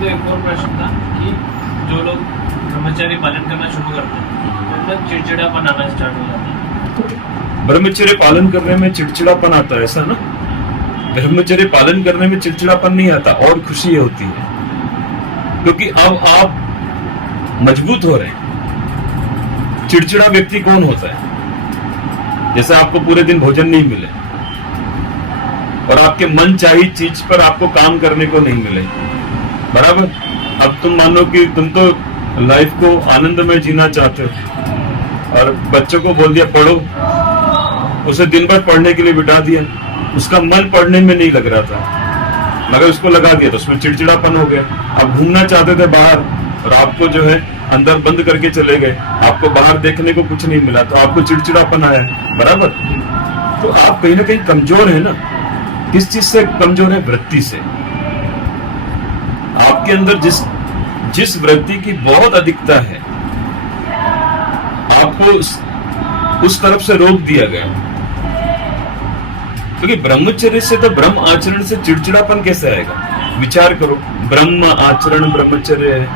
तो एक और प्रश्न था कि जो लोग ब्रह्मचर्य पालन करना शुरू करते हैं तो मतलब चिड़चिड़ापन आना स्टार्ट हो जाता है। ब्रह्मचर्य पालन करने में चिड़चिड़ापन आता है, ऐसा ना? ब्रह्मचर्य पालन करने में चिड़चिड़ापन नहीं आता, और खुशी होती है, क्योंकि अब आप मजबूत हो रहे हैं। चिड़चिड़ा व्यक्ति कौन होता है? जैसे आपको पूरे दिन भोजन नहीं मिले और आपके मन चाहिए चीज पर आपको काम करने को नहीं मिले, बराबर? अब तुम मानो कि तुम तो लाइफ को आनंद में जीना चाहते हो और बच्चों को बोल दिया पढ़ो, उसे दिन भर पढ़ने के लिए बिठा दिया, उसका मन पढ़ने में नहीं लग रहा था, मगर उसको लगा दिया तो उसमें चिड़चिड़ापन हो गया। आप घूमना चाहते थे बाहर और आपको जो है अंदर बंद करके चले गए, आपको बाहर देखने को कुछ नहीं मिला तो आपको चिड़चिड़ापन आया, बराबर? तो आप कहीं ना कहीं कमजोर है ना। किस चीज से कमजोर है? वृत्ति से। आपके अंदर जिस वृत्ति की बहुत अधिकता है, आपको उस तरफ से रोक दिया गया, क्योंकि ब्रह्मचर्य से तो ब्रह्म आचरण से चिड़चिड़ापन कैसे आएगा? विचार करो, ब्रह्म आचरण ब्रह्मचर्य है,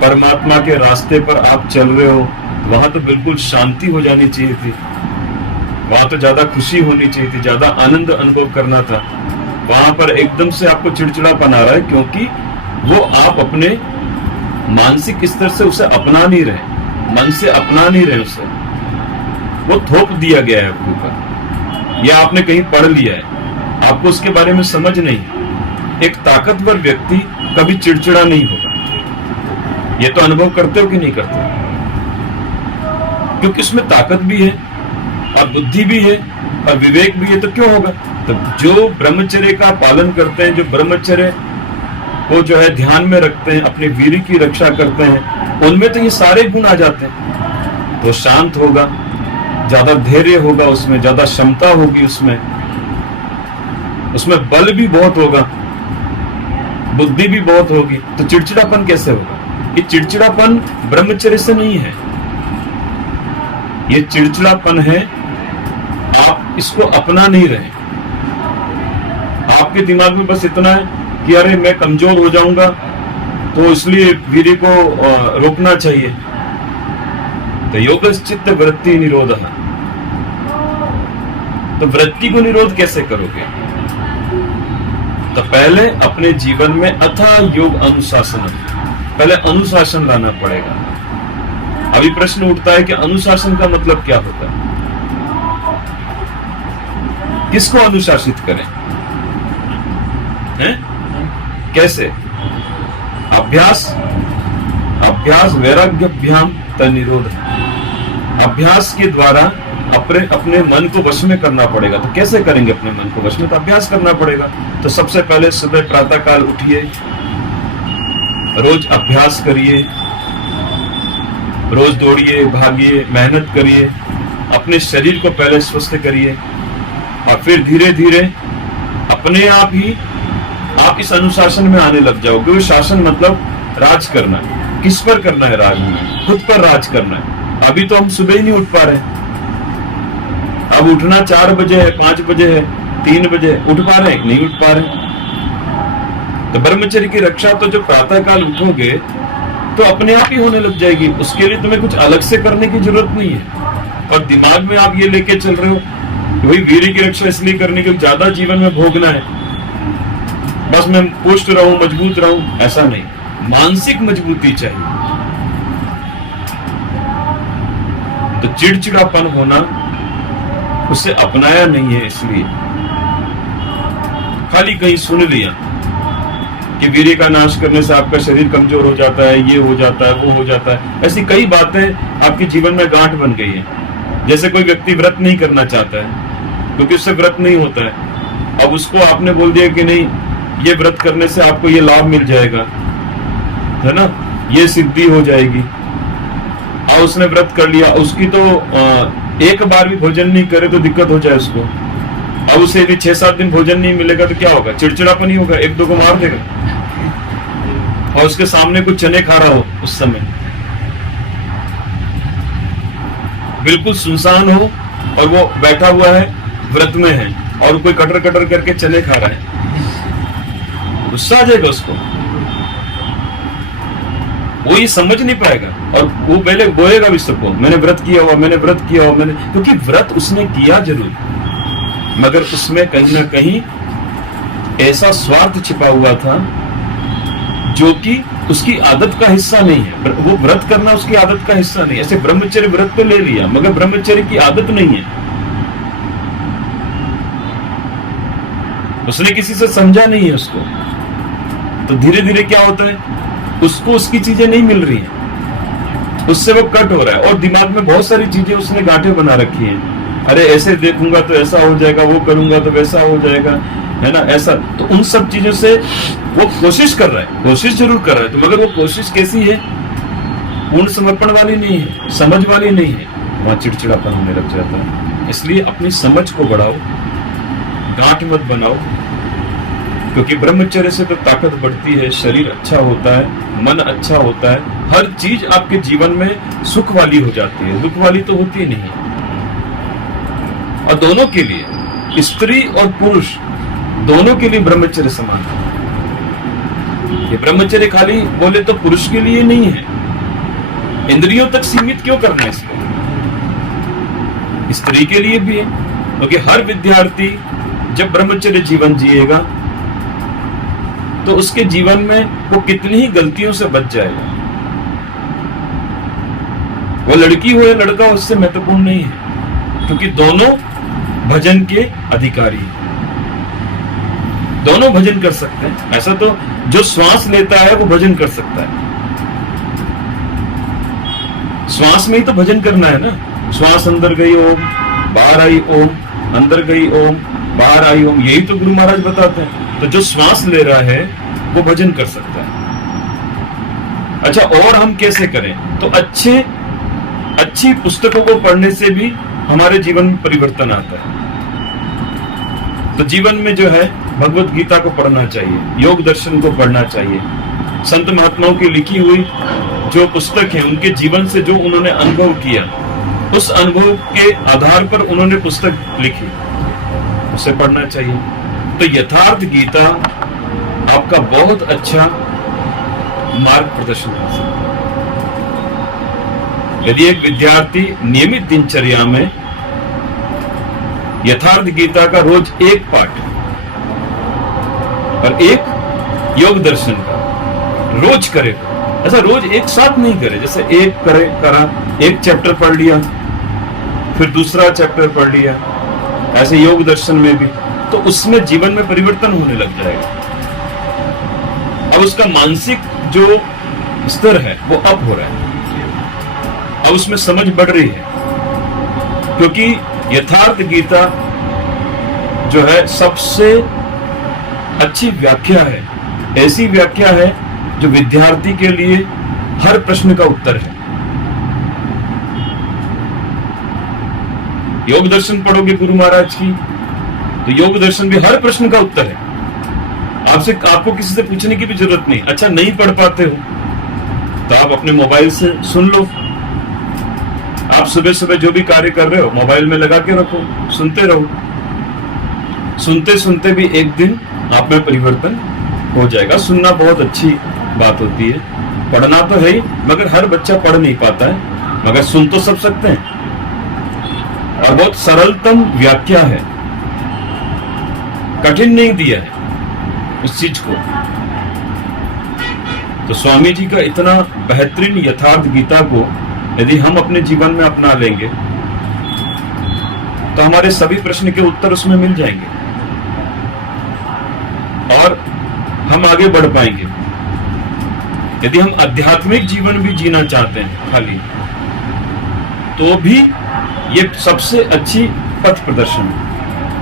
परमात्मा के रास्ते पर आप चल रहे हो, वहां तो बिल्कुल शांति हो जानी चाहिए थी, वहां तो ज्यादा खुशी होनी चाहिए थी, ज्यादा आनंद अनुभव करना था। वहां पर एकदम से आपको चिड़चिड़ापन आ रहा है, क्योंकि वो आप अपने मानसिक स्तर से उसे अपना नहीं रहे, मन से अपना नहीं रहे उसे, वो थोप दिया गया है आपके ऊपर, या आपने कहीं पढ़ लिया है, आपको उसके बारे में समझ नहीं। एक ताकतवर व्यक्ति कभी चिड़चिड़ा नहीं होगा। ये तो अनुभव करते हो कि नहीं करते? क्योंकि उसमें ताकत भी है और बुद्धि भी है और विवेक भी है, तो क्यों होगा? तो जो ब्रह्मचर्य का पालन करते हैं, जो ब्रह्मचर्य को जो है ध्यान में रखते हैं, अपने वीर्य की रक्षा करते हैं, उनमें तो ये सारे गुण आ जाते हैं। तो शांत होगा, ज्यादा धैर्य होगा, उसमें ज्यादा क्षमता होगी, उसमें बल भी बहुत होगा, बुद्धि भी बहुत होगी, तो चिड़चिड़ापन कैसे होगा? ये चिड़चिड़ापन ब्रह्मचर्य से नहीं है, ये चिड़चिड़ापन है आप इसको अपना नहीं रहे। आपके दिमाग में बस इतना है कि अरे मैं कमजोर हो जाऊंगा तो इसलिए वीर्य को रोकना चाहिए। तो योग चित्त वृत्ति निरोध, तो वृत्ति को निरोध कैसे करोगे? तो पहले अपने जीवन में अथाह योग अनुशासन, पहले अनुशासन लाना पड़ेगा। अभी प्रश्न उठता है कि अनुशासन का मतलब क्या होता है? किसको अनुशासित करें? हैं? कैसे? अभ्यास वैराग्याभ्याम तनिरोध, अभ्यास के द्वारा अपने मन को वश में करना पड़ेगा। तो कैसे करेंगे अपने मन को वश में? तो अभ्यास करना पड़ेगा। तो सबसे पहले सुबह प्रातः काल उठिए, रोज अभ्यास करिए, रोज दौड़िए, भागिए, मेहनत करिए, अपने शरीर को पहले स्वस्थ करिए और फिर धीरे धीरे अपने आप ही आप इस अनुशासन में आने लग जाओगे। वो शासन मतलब राज करना। किस पर करना है राज? में खुद पर राज करना है। अभी तो हम सुबह ही नहीं उठ पा रहे, अब उठना 4 बजे है, 5 बजे है, 3 बजे, उठ पा रहे हैं? नहीं उठ पा रहे। तो ब्रह्मचर्य की रक्षा तो जो प्रातः काल उठोगे तो अपने आप ही होने लग जाएगी। उसके लिए तुम्हें कुछ अलग से करने की जरूरत नहीं है। और दिमाग में आप ये लेके चल रहे हो कि भाई वीर्य की रक्षा इसलिए करनी कि ज्यादा जीवन में भोगना है, बस मैं पुष्ट रहूं, मजबूत रहूं, ऐसा नहीं। मानसिक मजबूती चाहिए। तो चिड़चिड़ापन होना उसे अपनाया नहीं है, इसलिए खाली कहीं सुन लिया कि वीर्य का नाश करने से आपका शरीर कमजोर हो जाता है, ये हो जाता है, वो हो जाता है। ऐसी कई बातें आपके जीवन में गांठ बन गई है। जैसे कोई व्यक्ति व्रत नहीं करना चाहता है क्योंकि उससे व्रत नहीं होता है, अब उसको आपने बोल दिया कि नहीं ये व्रत करने से आपको ये लाभ मिल जाएगा, है ना, ये सिद्धि हो जाएगी, और उसने व्रत कर लिया, उसकी तो एक बार भी भोजन नहीं करे तो दिक्कत हो जाए उसको। अब उसे यदि 6-7 दिन भोजन नहीं मिलेगा तो क्या होगा? चिड़चिड़ापन ही होगा, 1-2 को मार देगा। और उसके सामने कुछ चने खा रहा हो उस समय, बिल्कुल सुनसान हो और वो बैठा हुआ है, व्रत में है, और कोई कटर कटर करके चने खा रहा है, गुस्सा आ जाएगा उसको। वो ये समझ नहीं पाएगा, और वो पहले बोलेगा भी सबको, मैंने व्रत किया हुआ, मैंने व्रत किया हुआ, मैंने, क्योंकि व्रत उसने किया जरूर, मगर उसमें कहीं ना कहीं ऐसा स्वार्थ छिपा हुआ था जो कि उसकी आदत का हिस्सा नहीं है। वो व्रत करना उसकी आदत का हिस्सा नहीं। ऐसे ब्रह्मचर्य व्रत तो ले लिया, मगर ब्रह्मचर्य की आदत नहीं है। उसने किसी से समझा नहीं है उसको, तो धीरे धीरे क्या होता है, उसको उसकी चीजें नहीं मिल रही हैं, उससे वो कट हो रहा है, और दिमाग में बहुत सारी चीजें उसने गांठें बना रखी हैं। अरे ऐसे देखूंगा तो ऐसा हो जाएगा, वो करूंगा तो वैसा हो जाएगा, है ना, ऐसा। तो उन सब चीजों से वो कोशिश कर रहा है, कोशिश जरूर कर रहा है, तो मगर वो कोशिश कैसी है, पूर्ण समर्पण वाली नहीं है, समझ वाली नहीं है, वहां चिड़चिड़ापन होने लग जाता है। इसलिए अपनी समझ को बढ़ाओ, गांठ मत बनाओ, क्योंकि ब्रह्मचर्य से तो ताकत बढ़ती है, शरीर अच्छा होता है, मन अच्छा होता है, हर चीज आपके जीवन में सुख वाली हो जाती है, दुख वाली तो होती नहीं। और दोनों के लिए, स्त्री और पुरुष दोनों के लिए ब्रह्मचर्य समान है। ये ब्रह्मचर्य खाली बोले तो पुरुष के लिए नहीं है, इंद्रियों तक सीमित क्यों करना है इसको, स्त्री के लिए भी है। क्योंकि हर विद्यार्थी जब ब्रह्मचर्य जीवन जिएगा तो उसके जीवन में वो कितनी ही गलतियों से बच जाएगा। वो लड़की हो या लड़का हो, उससे महत्वपूर्ण नहीं है, क्योंकि दोनों भजन के अधिकारी हैं, दोनों भजन कर सकते हैं। ऐसा तो जो श्वास लेता है वो भजन कर सकता है, श्वास में ही तो भजन करना है ना। श्वास अंदर गई ओम, बाहर आई ओम, अंदर गई ओम, बाहर आई ओम, यही तो गुरु महाराज बताते हैं। तो जो श्वास ले रहा है वो भजन कर सकता है। अच्छा, और हम कैसे करें, तो अच्छी पुस्तकों को पढ़ने से भी हमारे जीवन में परिवर्तन आता है। तो जीवन में जो है भगवत गीता को पढ़ना चाहिए, योग दर्शन को पढ़ना चाहिए, संत महात्माओं की लिखी हुई जो पुस्तक है, उनके जीवन से जो उन्होंने अनुभव किया, उस अनुभव के आधार पर उन्होंने पुस्तक लिखी, उसे पढ़ना चाहिए। तो यथार्थ गीता आपका बहुत अच्छा मार्ग प्रदर्शन कर सकता है। यदि एक विद्यार्थी नियमित दिनचर्या में यथार्थ गीता का रोज एक पाठ और एक योग दर्शन का रोज करे, ऐसा रोज एक साथ नहीं करे, जैसे एक एक चैप्टर पढ़ लिया, फिर दूसरा चैप्टर पढ़ लिया, ऐसे योग दर्शन में भी, तो उसमें जीवन में परिवर्तन होने लग जाएगा। अब उसका मानसिक जो स्तर है वो अप हो रहा है, अब उसमें समझ बढ़ रही है, क्योंकि यथार्थ गीता जो है सबसे अच्छी व्याख्या है, ऐसी व्याख्या है जो विद्यार्थी के लिए हर प्रश्न का उत्तर है। योग दर्शन पढ़ोगे गुरु महाराज की, तो योग दर्शन भी हर प्रश्न का उत्तर है। आपको किसी से पूछने की भी जरूरत नहीं। अच्छा, नहीं पढ़ पाते हो तो आप अपने मोबाइल से सुन लो। आप सुबह सुबह जो भी कार्य कर रहे हो मोबाइल में लगा के रखो, सुनते रहो। सुनते सुनते भी एक दिन आप में परिवर्तन हो जाएगा। सुनना बहुत अच्छी बात होती है, पढ़ना तो है ही, मगर हर बच्चा पढ़ नहीं पाता है, मगर सुन तो सब सकते हैं। और बहुत सरलतम व्याख्या है, कठिन नहीं दिया है उस चीज को। तो स्वामी जी का इतना बेहतरीन यथार्थ गीता को यदि हम अपने जीवन में अपना लेंगे तो हमारे सभी प्रश्न के उत्तर उसमें मिल जाएंगे और हम आगे बढ़ पाएंगे। यदि हम आध्यात्मिक जीवन भी जीना चाहते हैं खाली, तो भी ये सबसे अच्छी पथ प्रदर्शन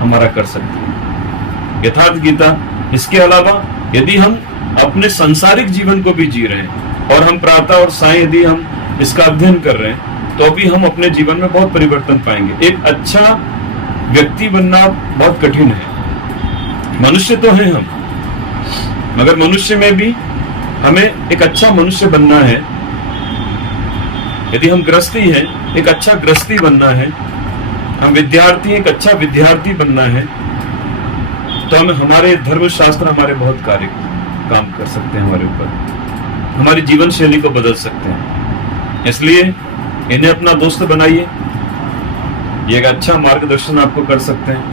हमारा कर सकते हैं यथार्थ गीता। इसके अलावा यदि हम अपने सांसारिक जीवन को भी जी रहे हैं और हम प्रातः और सायं यदि हम इसका अध्ययन कर रहे हैं, तो भी हम अपने जीवन में बहुत परिवर्तन पाएंगे। एक अच्छा व्यक्ति बनना बहुत कठिन है। मनुष्य तो हैं हम, मगर मनुष्य में भी हमें एक अच्छा मनुष्य बनना है। यदि हम गृहस्थी हैं, एक अच्छा गृहस्थी बनना है। हम विद्यार्थी, एक अच्छा विद्यार्थी बनना है, तो हम हमारे धर्मशास्त्र हमारे बहुत कार्य काम कर सकते हैं हमारे ऊपर। हमारी जीवन शैली को बदल सकते हैं। इसलिए इन्हें अपना दोस्त बनाइए, ये एक अच्छा मार्गदर्शन आपको कर सकते हैं।